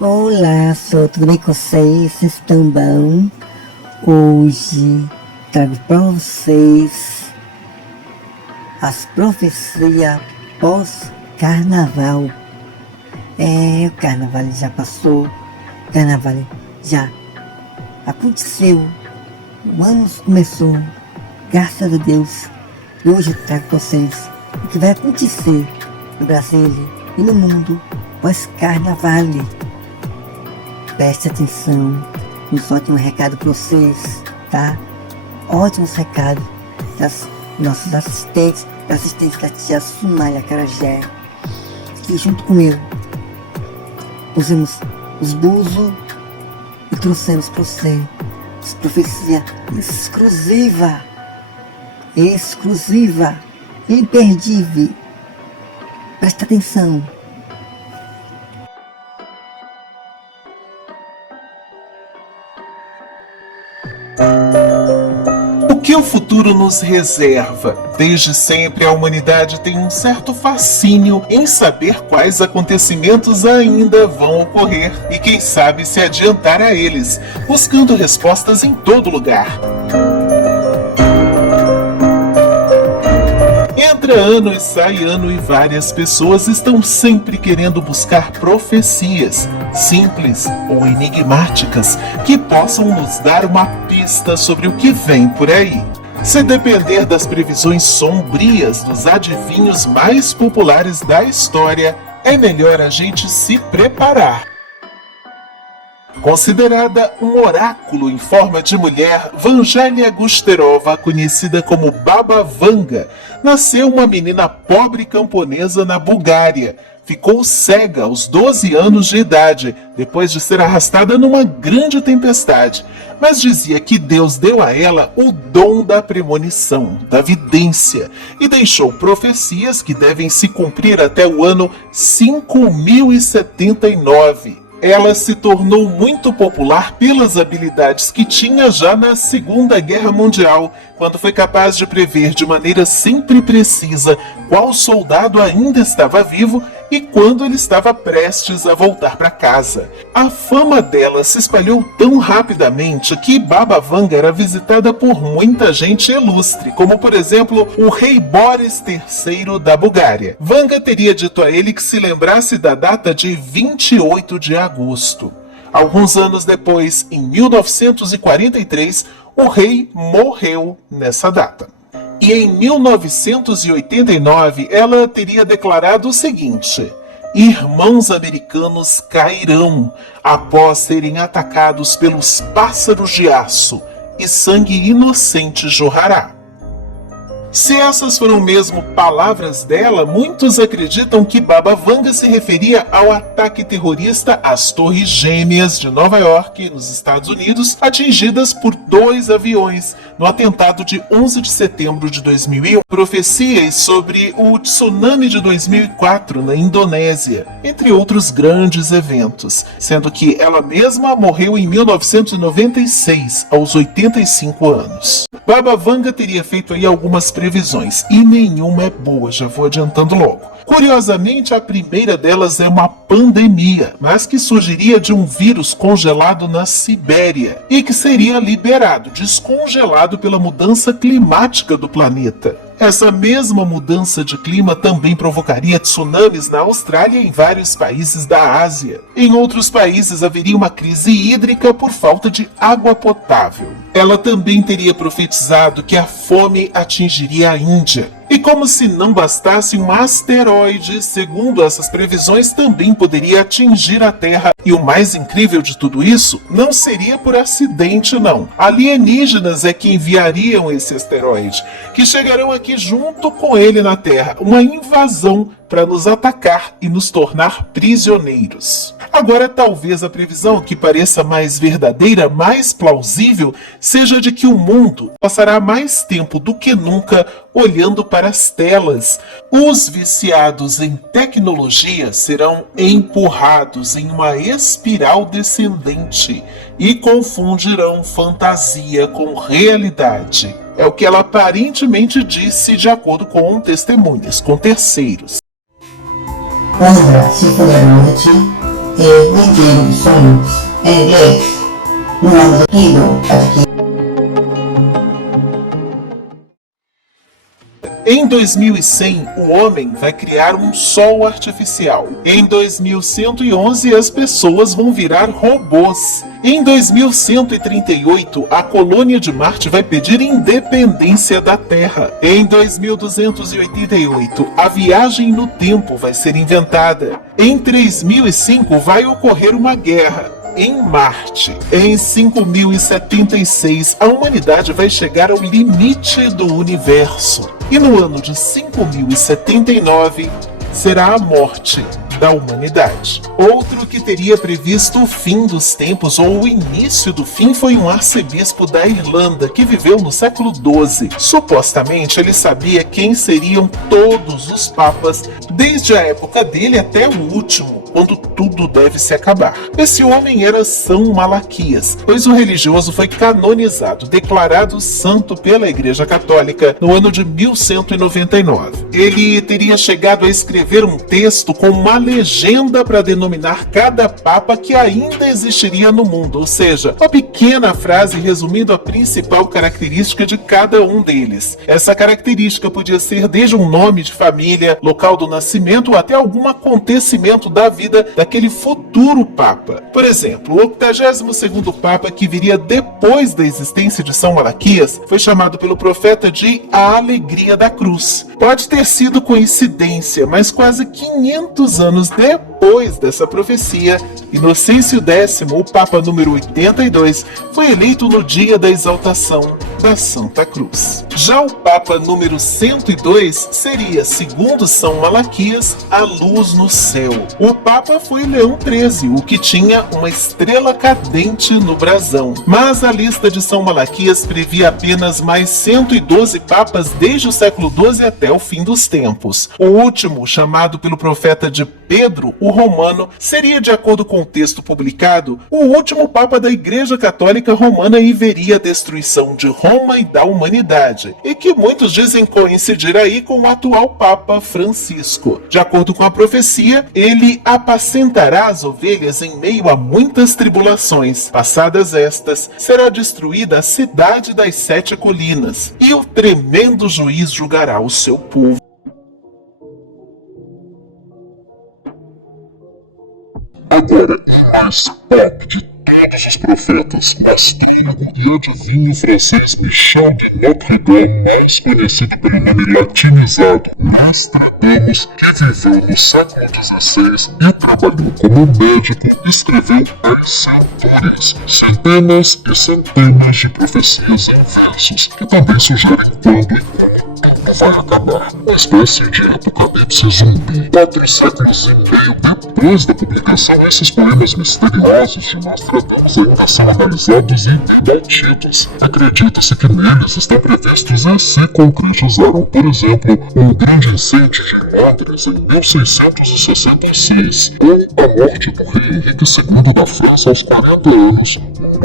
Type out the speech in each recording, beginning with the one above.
Olá, tudo bem com vocês? Vocês estão bom? Hoje trago para vocês as profecias pós-carnaval. O carnaval já passou, o carnaval já aconteceu, o ano começou, graças a Deus. E hoje eu trago para vocês o que vai acontecer no Brasil e no mundo pós-carnaval. Preste atenção, nos ótimos recados para vocês, tá? Ótimos recados das nossos assistentes da tia Sumália Carajé, que junto com eu pusemos os buzos e trouxemos para você as profecias exclusiva, imperdível. Presta atenção. O que o futuro nos reserva? Desde sempre a humanidade tem um certo fascínio em saber quais acontecimentos ainda vão ocorrer e quem sabe se adiantar a eles, buscando respostas em todo lugar. Entra ano e sai ano e várias pessoas estão sempre querendo buscar profecias, simples ou enigmáticas, que possam nos dar uma pista sobre o que vem por aí. Se depender das previsões sombrias dos adivinhos mais populares da história, é melhor a gente se preparar. Considerada um oráculo em forma de mulher, Vangelia Gusterova, conhecida como Baba Vanga, nasceu uma menina pobre camponesa na Bulgária. Ficou cega aos 12 anos de idade, depois de ser arrastada numa grande tempestade, mas dizia que Deus deu a ela o dom da premonição, da vidência, e deixou profecias que devem se cumprir até o ano 5079. Ela se tornou muito popular pelas habilidades que tinha já na Segunda Guerra Mundial, quando foi capaz de prever de maneira sempre precisa qual soldado ainda estava vivo e quando ele estava prestes a voltar para casa. A fama dela se espalhou tão rapidamente que Baba Vanga era visitada por muita gente ilustre, como por exemplo o rei Boris III da Bulgária. Vanga teria dito a ele que se lembrasse da data de 28 de agosto. Alguns anos depois, em 1943, o rei morreu nessa data. E em 1989, ela teria declarado o seguinte: irmãos americanos cairão após serem atacados pelos pássaros de aço, e sangue inocente jorrará. Se essas foram mesmo palavras dela, muitos acreditam que Baba Vanga se referia ao ataque terrorista às Torres Gêmeas de Nova York, nos Estados Unidos, atingidas por 2 aviões no atentado de 11 de setembro de 2001. Profecias sobre o tsunami de 2004 na Indonésia, entre outros grandes eventos, sendo que ela mesma morreu em 1996, aos 85 anos. Baba Vanga teria feito aí algumas previsões, e nenhuma é boa, já vou adiantando logo. Curiosamente, a primeira delas é uma pandemia, mas que surgiria de um vírus congelado na Sibéria e que seria liberado, descongelado pela mudança climática do planeta. Essa mesma mudança de clima também provocaria tsunamis na Austrália e em vários países da Ásia. Em outros países haveria uma crise hídrica por falta de água potável. Ela também teria profetizado que a fome atingiria a Índia. E como se não bastasse, um asteroide, segundo essas previsões, também poderia atingir a Terra. E o mais incrível de tudo isso, não seria por acidente não. Alienígenas é que enviariam esse asteroide, que chegarão aqui junto com ele na Terra. Uma invasão para nos atacar e nos tornar prisioneiros. Agora, talvez a previsão que pareça mais verdadeira, mais plausível, seja de que o mundo passará mais tempo do que nunca olhando para as telas. Os viciados em tecnologia serão empurrados em uma espiral descendente e confundirão fantasia com realidade. É o que ela aparentemente disse de acordo com testemunhas, com terceiros. Olá, se for da noite, Menino dos sonhos, em inglês, no nome do Kindle, aqui. Em 2100, o homem vai criar um sol artificial. Em 2111, as pessoas vão virar robôs. Em 2138, a colônia de Marte vai pedir independência da Terra. Em 2288, a viagem no tempo vai ser inventada. Em 3005, vai ocorrer uma guerra em Marte. Em 5076, a humanidade vai chegar ao limite do universo. E no ano de 5079, será a morte da humanidade. Outro que teria previsto o fim dos tempos ou o início do fim foi um arcebispo da Irlanda que viveu no século XII. Supostamente ele sabia quem seriam todos os papas, desde a época dele até o último, quando tudo deve se acabar. Esse homem era São Malaquias, pois o religioso foi canonizado, declarado santo pela Igreja Católica no ano de 1199. Ele teria chegado a escrever um texto com uma legenda para denominar cada papa que ainda existiria no mundo, ou seja, uma pequena frase resumindo a principal característica de cada um deles. Essa característica podia ser desde um nome de família, local do nascimento, até algum acontecimento da vida daquele futuro Papa. Por exemplo, o 82º Papa, que viria depois da existência de São Malaquias, foi chamado pelo profeta de a Alegria da Cruz. Pode ter sido coincidência, mas quase 500 anos depois dessa profecia, Inocêncio X, o Papa número 82, foi eleito no dia da exaltação da Santa Cruz. Já o Papa número 102 seria, segundo São Malaquias, a luz no céu. O Papa foi Leão XIII, o que tinha uma estrela cadente no brasão. Mas a lista de São Malaquias previa apenas mais 112 papas desde o século XII até o fim dos tempos. O último, chamado pelo profeta de Pedro, o Romano, seria, de acordo com o texto publicado, o último Papa da Igreja Católica Romana e veria a destruição de Roma e da humanidade, e que muitos dizem coincidir aí com o atual Papa Francisco. De acordo com a profecia, ele apacentará as ovelhas em meio a muitas tribulações. Passadas estas, será destruída a cidade das 7 colinas, e o tremendo juiz julgará o seu povo. Agora, o mais pop de todos os profetas, astrônomo e adivinho francês Michel de Notre Dame, mais conhecido pelo nome latinizado Nostradamus, que viveu no século XVI e trabalhou como médico, escreveu as centenas e centenas de profecias em versos, que também sugerem quando e como tudo vai acabar. Uma espécie de apocalipse zumbi. 4 séculos e meio depois da publicação, esses poemas misteriosos de Nostradamus ainda são analisados e debatidos. Acredita-se que neles estão previstos e se concretizaram, por exemplo, o grande incêndio de Londres em 1666, com a morte do rei Henrique II da França aos 40 anos, e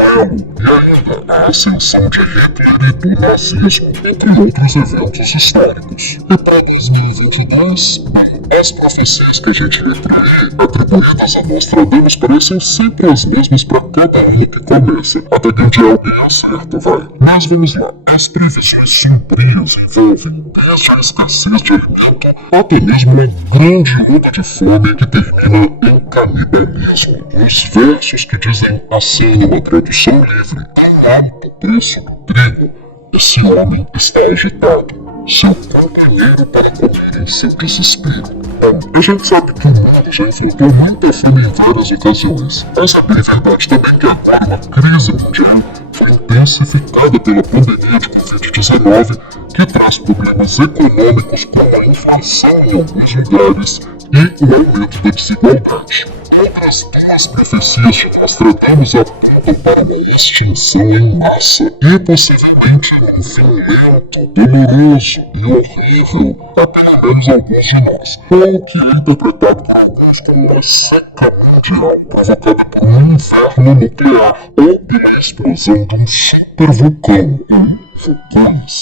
ainda a ascensão de Hitler e do nazismo, entre outros eventos históricos. E para 2022, bem, as profecias que a gente lê por aí, atribuídas a Nostradamus, parecem sempre as mesmas para cada ano que começa, até que um dia alguém acerta, vai. Mas vamos lá, as previsões sombrias envolvem desde a escassez de alimento até mesmo uma grande onda de fome que termina em canibalismo. Os versos que dizem assim numa tradução livre: tão alto preço do trigo, esse homem está agitado, seu companheiro para comer em seu desespero. Bom, a gente sabe que o mundo já enfrentou muita fome em várias ocasiões, mas é bem verdade também que agora uma crise mundial foi intensificada pela pandemia de Covid-19, que traz problemas econômicos como a inflação em alguns lugares e o aumento da desigualdade. Outras duas profecias de Nostradamus apontam para uma extinção em massa e possivelmente um fim lento, doloroso e horrível a pelo menos alguns de nós, ou que é interpretado por alguns como uma seca mundial provocada por um inferno nuclear ou pela explosão de um supervulcão ou vulcões.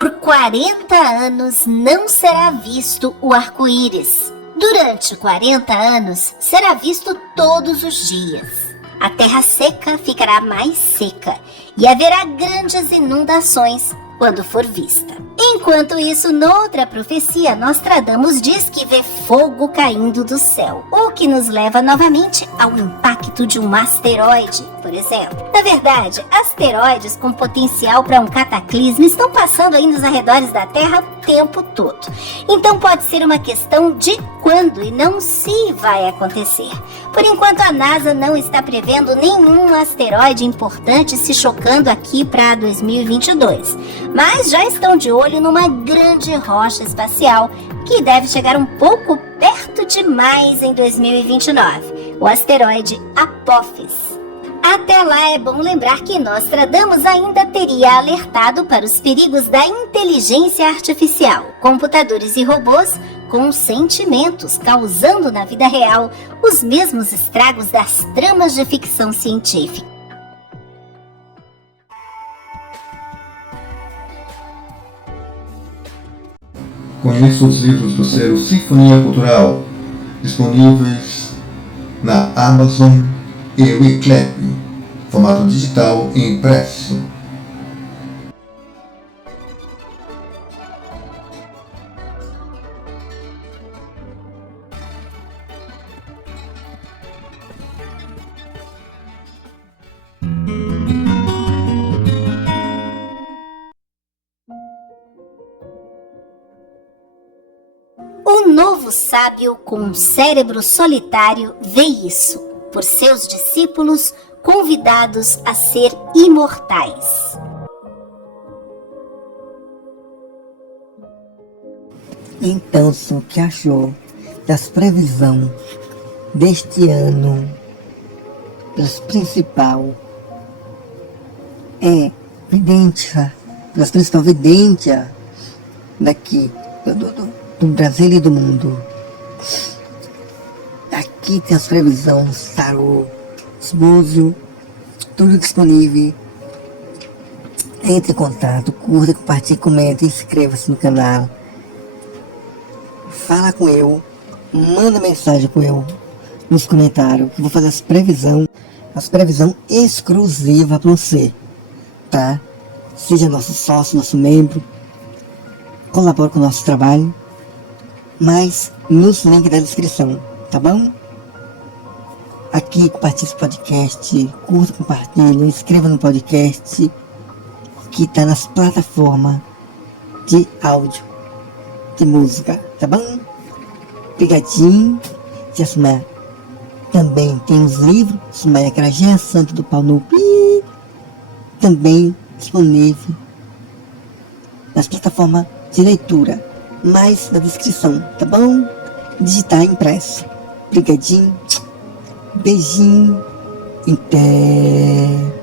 Por 40 anos não será visto o arco-íris. Durante 40 anos, será visto todos os dias. A terra seca ficará mais seca e haverá grandes inundações quando for vista. Enquanto isso, noutra profecia, Nostradamus diz que vê fogo caindo do céu, o que nos leva novamente ao impacto de um asteroide, por exemplo. Na verdade, asteroides com potencial para um cataclismo estão passando aí nos arredores da Terra o tempo todo. Então pode ser uma questão de quando e não se vai acontecer. Por enquanto, a NASA não está prevendo nenhum asteroide importante se chocando aqui para 2022, mas já estão de olho numa grande rocha espacial que deve chegar um pouco perto demais em 2029, o asteroide Apophis. Até lá é bom lembrar que Nostradamus ainda teria alertado para os perigos da inteligência artificial, computadores e robôs com sentimentos, causando na vida real os mesmos estragos das tramas de ficção científica. Conheça os livros do selo Sinfonia Cultural, disponíveis na Amazon e Wiclap, formato digital e impresso. O novo sábio com um cérebro solitário vê isso, por seus discípulos convidados a ser imortais. Então, o que achou das previsões deste ano? Das principal vidência, das principal vidência daqui do Brasil e do mundo. Aqui tem as previsões, tarô, os búzios, tudo disponível. Entre em contato, curta, compartilhe, comente, inscreva-se no canal. Fala com eu, manda mensagem com eu nos comentários, que eu vou fazer as previsões exclusivas para você, tá? Seja nosso sócio, nosso membro, colabore com o nosso trabalho, mas nos links da descrição, tá bom? Aqui compartilhe esse podcast, curta, compartilhe, inscreva no podcast que tá nas plataformas de áudio, de música, tá bom? Obrigadinho, Jasmine. Também tem os livros, Sumaia Carajé, Santo do Pau no Pi, também disponível nas plataformas de leitura, mais na descrição, tá bom? Digitar impresso. Obrigadinho, beijinho, até...